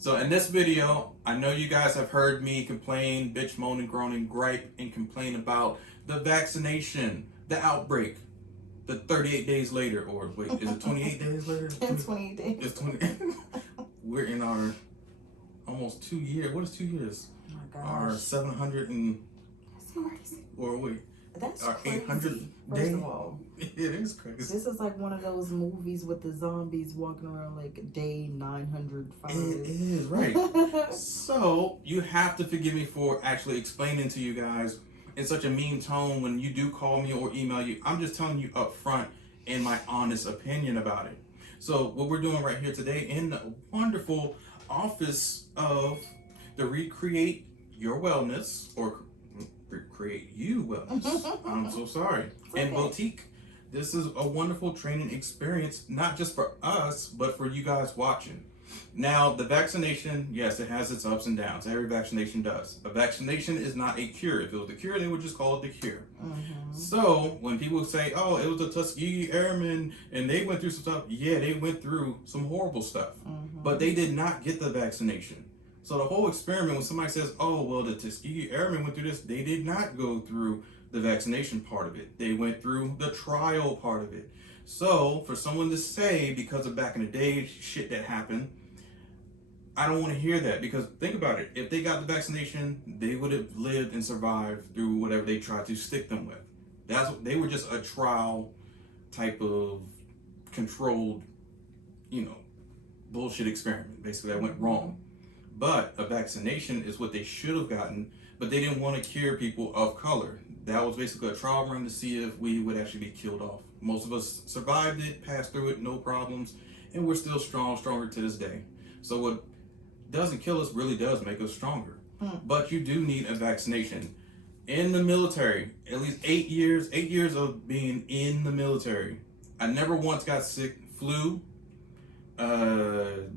So in this video, I know you guys have heard me complain, bitch, moan, and groan, and gripe, and complain about the vaccination, the outbreak, the 38 days later, or wait, is it 28 days later? It's 28 days. It's 20. We're in our almost 2 years. What is 2 years? Oh my gosh. Our 700 and, That's crazy. or wait, That's our crazy. 800 First day. of all, It is crazy. this is like one of those movies with the zombies walking around like day 905. It is, right. So, you have to forgive me for actually explaining to you guys in such a mean tone when you do call me or email you. I'm just telling you up front in my honest opinion about it. So, what we're doing right here today in the wonderful office of the Recreate Your Wellness, or Recreate You Wellness. I'm so sorry. And Boutique. This is a wonderful training experience, not just for us, but for you guys watching. Now, the vaccination, yes, it has its ups and downs. Every vaccination does. A vaccination is not a cure. If it was a cure, they would just call it the cure. So, when people say, oh, it was the Tuskegee Airmen, and they went through some stuff, yeah, they went through some horrible stuff. But they did not get the vaccination. So the whole experiment, when somebody says, oh, well, the Tuskegee Airmen went through this, they did not go through the vaccination part of it. They went through the trial part of it. So for someone to say, because of back in the day, shit that happened, I don't want to hear that, because think about it. If they got the vaccination, they would have lived and survived through whatever they tried to stick them with. They were just a trial type of controlled, bullshit experiment, basically, that went wrong. But a vaccination is what they should have gotten, but they didn't want to cure people of color. That was basically a trial run to see if we would actually be killed off. Most of us survived it, passed through it, no problems, and we're still stronger to this day. So what doesn't kill us really does make us stronger. But you do need a vaccination. In the military, at least 8 years of being in the military, I never once got sick. Flu, typhoid,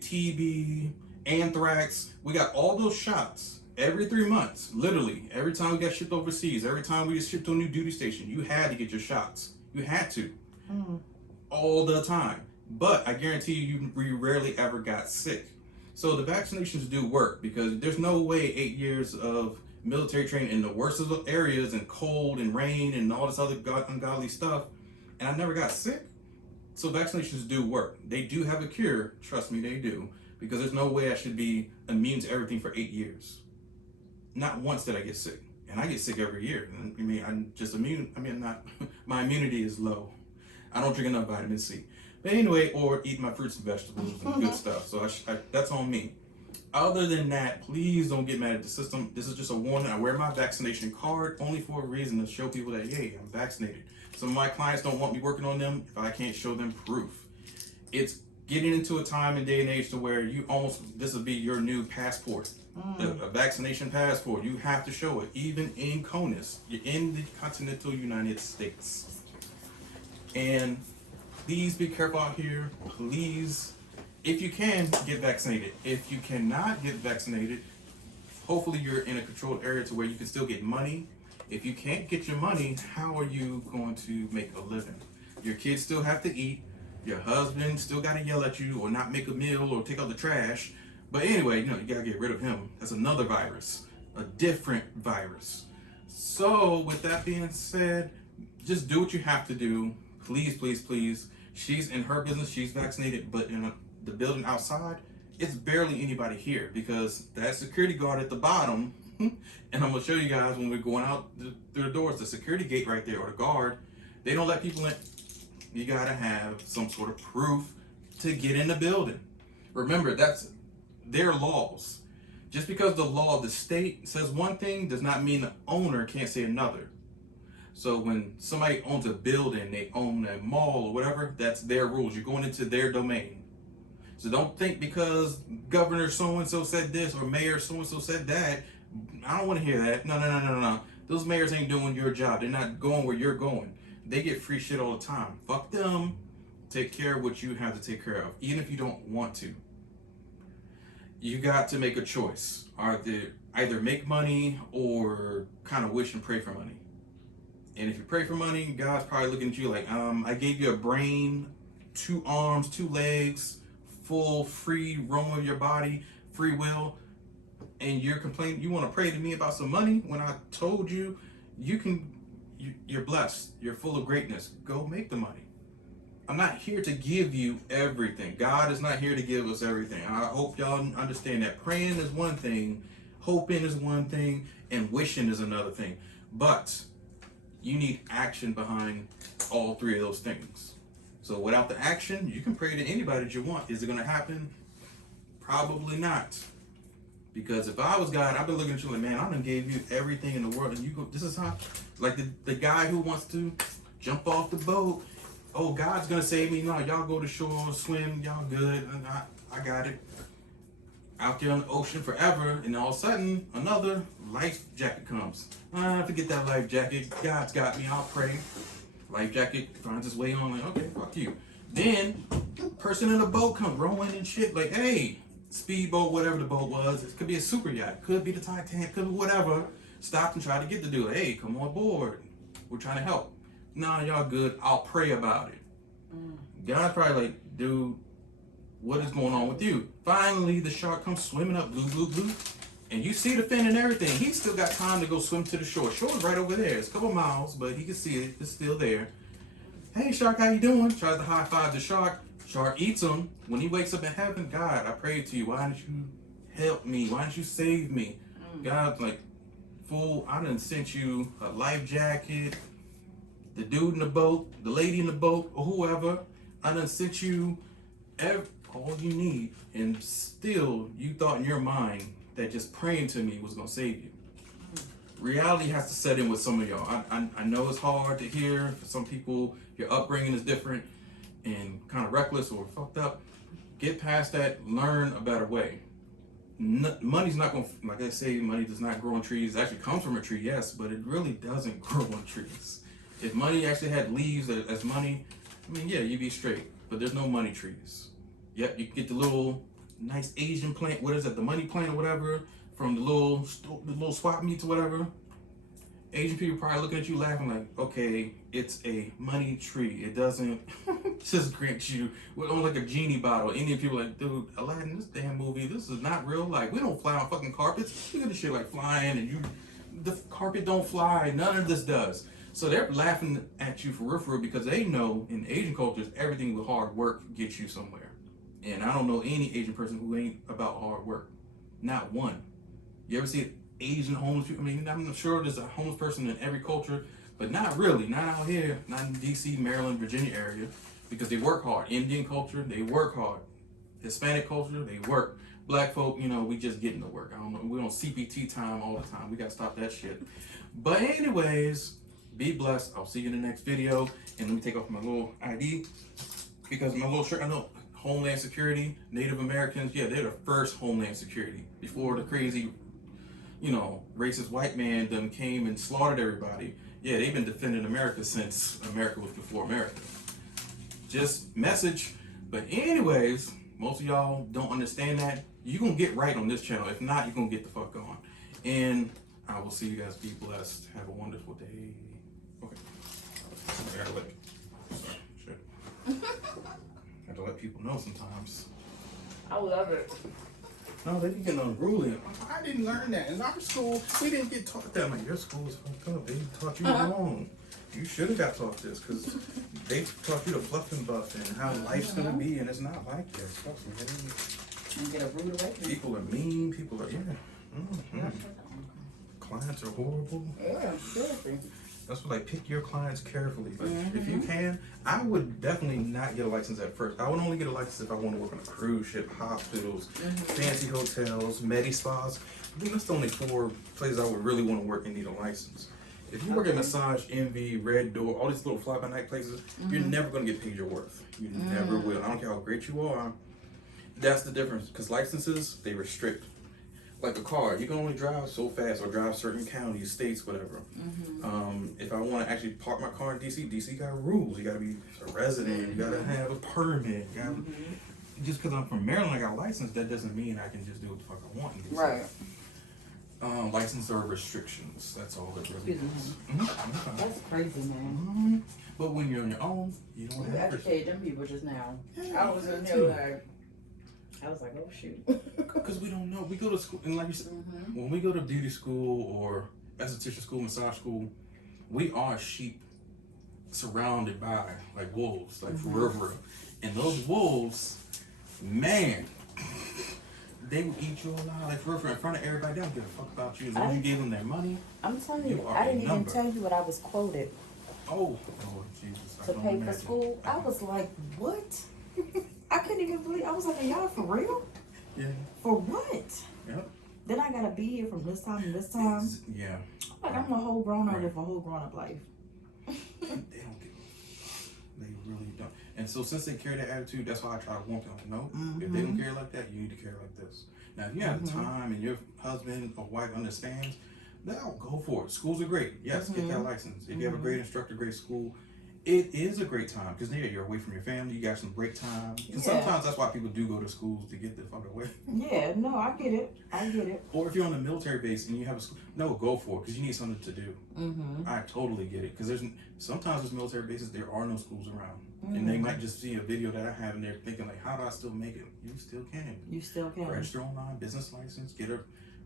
TB, anthrax. We got all those shots every 3 months, literally. Every time we got shipped overseas, every time we get shipped to a new duty station, you had to get your shots. You had to. All the time. But I guarantee you rarely ever got sick. So the vaccinations do work, because there's no way 8 years of military training in the worst of the areas and cold and rain and all this other ungodly stuff, and I never got sick. So vaccinations do work. They do have a cure. Trust me, they do. Because there's no way I should be immune to everything for 8 years. Not once did I get sick. And I get sick every year. I mean, I'm just immune. I mean, not, my immunity is low. I don't drink enough vitamin C. But anyway, or eat my fruits and vegetables and good stuff. So that's on me. Other than that, please don't get mad at the system. This is just a warning. I wear my vaccination card only for a reason, to show people that, hey, I'm vaccinated. Some of my clients don't want me working on them if I can't show them proof. It's getting into a time and day and age to where this will be your new passport, a vaccination passport. You have to show it, even in CONUS. You're in the continental United States. And please be careful out here. Please, if you can, get vaccinated. If you cannot get vaccinated, hopefully you're in a controlled area to where you can still get money. If you can't get your money, how are you going to make a living? Your kids still have to eat. Your husband still got to yell at you or not make a meal or take out the trash. But anyway, you got to get rid of him. That's another virus, a different virus. So with that being said, just do what you have to do. Please, please, please. She's in her business. She's vaccinated, but in the building outside, it's barely anybody here, because that security guard at the bottom, and I'm going to show you guys when we're going out through the doors, the security gate right there, or the guard, they don't let people in. You got to have some sort of proof to get in the building. Remember, that's their laws. Just because the law of the state says one thing does not mean the owner can't say another. So when somebody owns a building, they own a mall or whatever, that's their rules. You're going into their domain. So don't think because Governor so-and-so said this or Mayor so-and-so said that, I don't want to hear that. No. Those mayors ain't doing your job. They're not going where you're going. They get free shit all the time. Fuck them. Take care of what you have to take care of, even if you don't want to. You got to make a choice. Either make money or kind of wish and pray for money. And if you pray for money, God's probably looking at you like, I gave you a brain, 2 arms, 2 legs, full free roam of your body, free will, and you're complaining, you want to pray to me about some money when I told you you're blessed, you're full of greatness. Go make the money. I'm not here to give you everything. God is not here to give us everything. I hope y'all understand that. Praying is one thing, hoping is one thing, and wishing is another thing. But you need action behind all three of those things. So without the action, you can pray to anybody that you want. Is it going to happen? Probably not. Because if I was God, I'd be looking at you like, man, I done gave you everything in the world, and you go, this is how, like the guy who wants to jump off the boat. Oh, God's gonna save me. No, y'all go to shore, swim, y'all good. And I got it. Out there on the ocean forever, and all of a sudden, another life jacket comes. Forget that life jacket. God's got me. I'll pray. Life jacket finds its way on. Like, okay, fuck you. Then, person in the boat comes rowing and shit. Like, hey, speedboat, whatever the boat was. It could be a super yacht. Could be the Titanic. Could be whatever. Stopped and tried to get the dude. Hey, come on board. We're trying to help. Nah, y'all good. I'll pray about it. God's probably like, dude, what is going on with you? Finally, the shark comes swimming up, blue, blue, blue. And you see the fin and everything. He's still got time to go swim to the shore. Shore's right over there. It's a couple miles, but he can see it. It's still there. Hey, shark, how you doing? Tries to high five the shark. Shark eats him. When he wakes up in heaven, God, I prayed to you. Why didn't you help me? Why didn't you save me? God's like, fool, I done sent you a life jacket, the dude in the boat, the lady in the boat, or whoever. I done sent you all you need, and still you thought in your mind that just praying to me was gonna save you. Reality has to set in with some of y'all. I know it's hard to hear. For some people, your upbringing is different and kind of reckless or fucked up. Get past that. Learn a better way. Money's not going to, like I say, money does not grow on trees. It actually comes from a tree, yes, but it really doesn't grow on trees. If money actually had leaves as money, I mean, yeah, you'd be straight, but there's no money trees. Yep, you can get the little nice Asian plant, what is it, the money plant or whatever, from the little swap meets or whatever. Asian people probably looking at you laughing like, okay, it's a money tree. It doesn't just grant you with like a genie bottle. Indian people like, dude, Aladdin, this damn movie, this is not real life. We don't fly on fucking carpets. Look at this shit like flying, and the carpet don't fly. None of this does. So they're laughing at you for real because they know in Asian cultures, everything with hard work gets you somewhere. And I don't know any Asian person who ain't about hard work. Not one. You ever see Asian homeless people? I mean, I'm sure there's a homeless person in every culture, but not really. Not out here, not in DC, Maryland, Virginia area, because they work hard. Indian culture, they work hard. Hispanic culture, they work. Black folk, you know, we just getting to work. I don't know. We on CPT time all the time. We got to stop that shit. But anyways, be blessed. I'll see you in the next video. And let me take off my little ID because my little shirt, I know Homeland Security, Native Americans, yeah, they're the first Homeland Security before the crazy, you know, racist white man done came and slaughtered everybody. Yeah, they've been defending America since America was before America. Just message. But anyways, most of y'all don't understand that. You're going to get right on this channel. If not, you're going to get the fuck on. And I will see you guys. Be blessed. Have a wonderful day. Okay. I have to let people know sometimes. I love it. No, they be getting unruly. I didn't learn that. In our school, we didn't get taught that. I'm like, your school is fucked up. They taught you wrong. You should have got taught this because they taught you the fluff and buff and how life's going to be, and it's not like this. And get a rude awakening. People are mean. People are, Clients are horrible. Yeah, seriously. That's what, like, pick your clients carefully. Like, if you can, I would definitely not get a license at first. I would only get a license if I want to work on a cruise ship, hospitals, fancy hotels, medi-spas. I think that's the only 4 places I would really want to work and need a license. If you work at Massage, Envy, Red Door, all these little fly-by-night places, you're never going to get paid your worth. You never will. I don't care how great you are. That's the difference. Because licenses, they restrict. Like a car, you can only drive so fast or drive certain counties, states, whatever. If I want to actually park my car in DC got rules. You got to be a resident. You got to have a permit. Just because I'm from Maryland, I got a license, that doesn't mean I can just do what the fuck I want in DC. Right. License are restrictions. That's all it really is. That's crazy, man. But when you're on your own, you don't have educated them people just now. Yeah, I was in here like, I was like, oh shoot. Because we don't know. We go to school, and like you said, when we go to beauty school or esthetician school, massage school, we are sheep surrounded by like wolves, like for real. And those wolves, man, they will eat you alive, like for real, in front of everybody. They don't give a fuck about you as long as you gave them their money. I'm telling you, are I a didn't even number. tell you what I was quoted Oh, Lord Jesus. I to don't pay for imagine. school. I was like, what? I couldn't even believe. I was like, are y'all for real? Yeah. For what? Yep. Then I gotta be here from this time to this time. Yeah. Like I'm a whole grown up Right. with a whole grown up life. They don't give a. They really don't. And so since they carry that attitude, that's why I try to warn them. No, if they don't care like that, you need to care like this. Now, if you have the time and your husband or wife understands, they'll go for it. Schools are great. Yes, get that license. If you have a great instructor, great school, it is a great time because you're away from your family. You got some break time. Because sometimes that's why people do go to schools to get the fuck away. Yeah, no, I get it. I get it. Or if you're on a military base and you have a school, no, go for it because you need something to do. I totally get it because sometimes there's military bases, there are no schools around. And they might just see a video that I have and they're thinking like, how do I still make it? You still can. You still can. Register online, business license,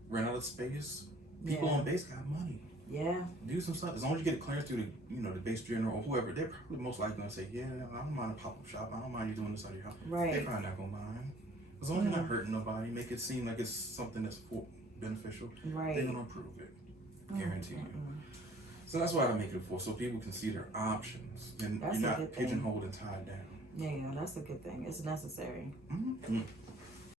rent out of space. People on base got money. Yeah. Do some stuff. As long as you get a clearance through the base general or whoever, they're probably most likely gonna say, yeah, I don't mind a pop-up shop. I don't mind you doing this out of your house. Right. They're probably not gonna mind. As long as you're not hurting nobody, make it seem like it's something that's beneficial. Right. They're gonna approve it. Guarantee you. So that's why I make it for, so people can see their options and That's you're a not good thing. pigeonholed and tied down. Yeah, that's a good thing. It's necessary. Mm-hmm.